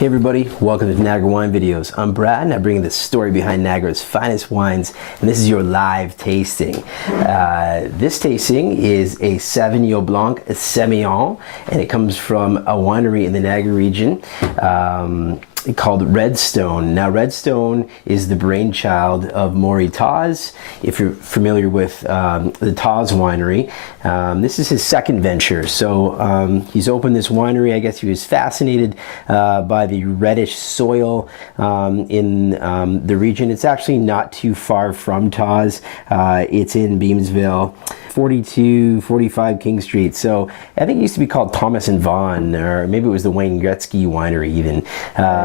Hey everybody, welcome to Niagara Wine Videos. I'm Brad and I bring the story behind Niagara's finest wines, and this is your live tasting. This tasting is a Sauvignon Blanc, a Semillon, and it comes from a winery in the Niagara region called Redstone. Now Redstone is the brainchild of Maury Taz. If you're familiar with the Taz winery, this is his second venture. So he's opened this winery. I guess he was fascinated by the reddish soil in the region. It's actually not too far from Taz. It's in Beamsville, 4245 King Street. So I think it used to be called Thomas and Vaughan, or maybe it was the Wayne Gretzky winery even.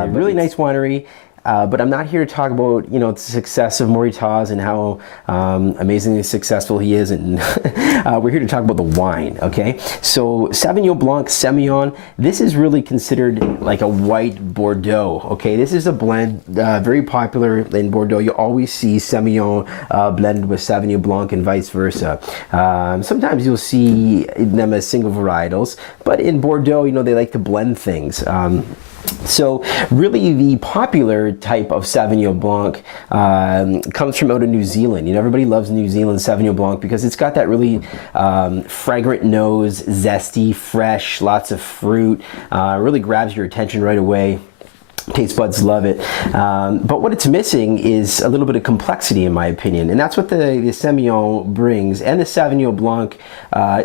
Really nice winery. But I'm not here to talk about, the success of Maury Taz and how amazingly successful he is, and we're here to talk about the wine, okay? So Sauvignon Blanc, Semillon, this is really considered like a white Bordeaux, okay? This is a blend very popular in Bordeaux. You always see Semillon blended with Sauvignon Blanc and vice versa. Sometimes you'll see them as single varietals, but in Bordeaux, they like to blend things. So really the popular type of Sauvignon Blanc comes from out of New Zealand. Everybody loves New Zealand Sauvignon Blanc because it's got that really fragrant nose, zesty, fresh, lots of fruit, really grabs your attention right away. Taste buds love it, but what it's missing is a little bit of complexity, in my opinion, and that's what the Semillon brings. And the Sauvignon Blanc,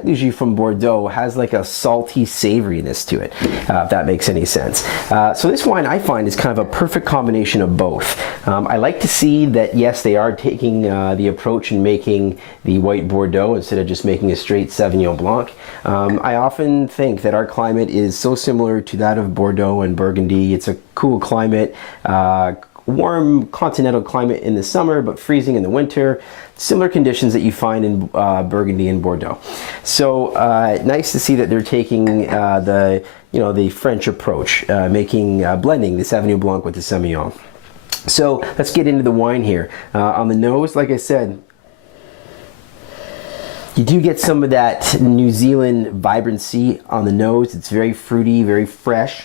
usually from Bordeaux, has like a salty savoriness to it, if that makes any sense. So this wine, I find, is kind of a perfect combination of both. I like to see that, yes, they are taking the approach and making the white Bordeaux instead of just making a straight Sauvignon Blanc. I often think that our climate is so similar to that of Bordeaux and Burgundy. It's a cool climate, warm continental climate in the summer, but freezing in the winter. Similar conditions that you find in Burgundy and Bordeaux. So nice to see that they're taking the French approach, blending the Sauvignon Blanc with the Semillon. So let's get into the wine here. On the nose, like I said, you do get some of that New Zealand vibrancy on the nose. It's very fruity, very fresh.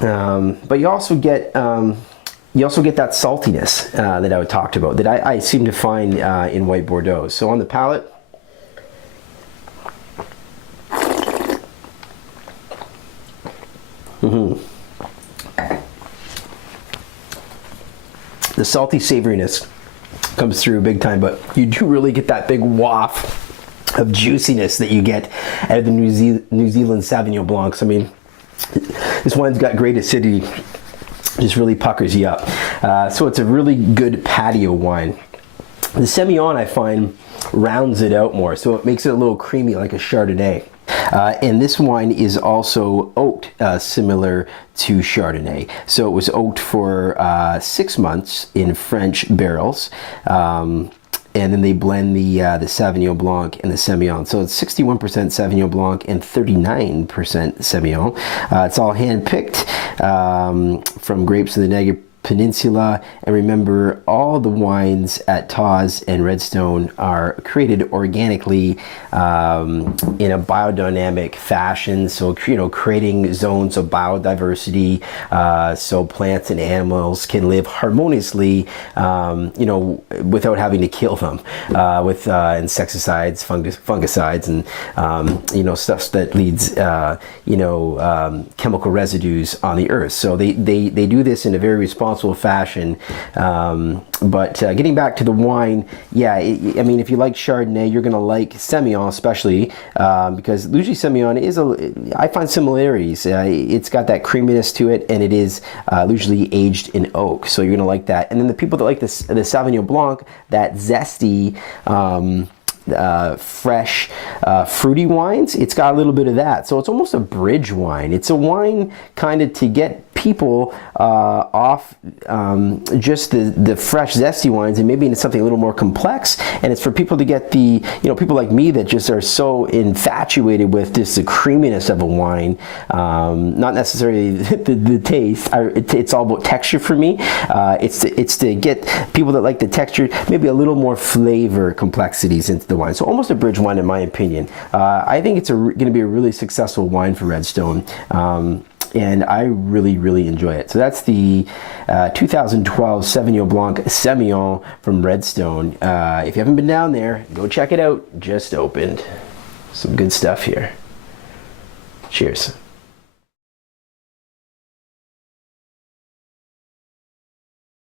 But you also get that saltiness that I talked about, that I seem to find in white Bordeaux. So on the palate, the salty savoriness comes through big time, but you do really get that big waft of juiciness that you get out of the New Zealand Sauvignon Blancs. I mean, this wine's got great acidity, just really puckers you up. So it's a really good patio wine. The Semillon, I find, rounds it out more, so it makes it a little creamy like a Chardonnay. And this wine is also oaked similar to Chardonnay. So it was oaked for 6 months in French barrels. And then they blend the Sauvignon Blanc and the Semillon. So it's 61% Sauvignon Blanc and 39% Semillon. It's all hand-picked from grapes of the Niagara Peninsula. And remember, all the wines at Taz and Redstone are created organically in a biodynamic fashion. So, creating zones of biodiversity so plants and animals can live harmoniously, without having to kill them with insecticides, fungicides, and, stuff that leads, chemical residues on the earth. So they do this in a very responsible fashion. But getting back to the wine, yeah, if you like Chardonnay, you're gonna like Semillon, especially because usually Semillon I find similarities. It's got that creaminess to it, and it is usually aged in oak, so you're gonna like that. And then the people that like the Sauvignon Blanc, that zesty, fresh, fruity wines, it's got a little bit of that. So it's almost a bridge wine. It's a wine kind of to get people off just the fresh, zesty wines, and maybe into something a little more complex. And it's for people to get the, people like me that just are so infatuated with just the creaminess of a wine, not necessarily the taste. It's all about texture for me. It's to get people that like the texture, maybe a little more flavor complexities into the wine. So almost a bridge wine, in my opinion. I think it's going to be a really successful wine for Redstone. and I really enjoy it. So that's the 2012 Sauvignon Blanc Semillon from Redstone. If you haven't been down there, go check it out. Just opened. Some good stuff here. Cheers.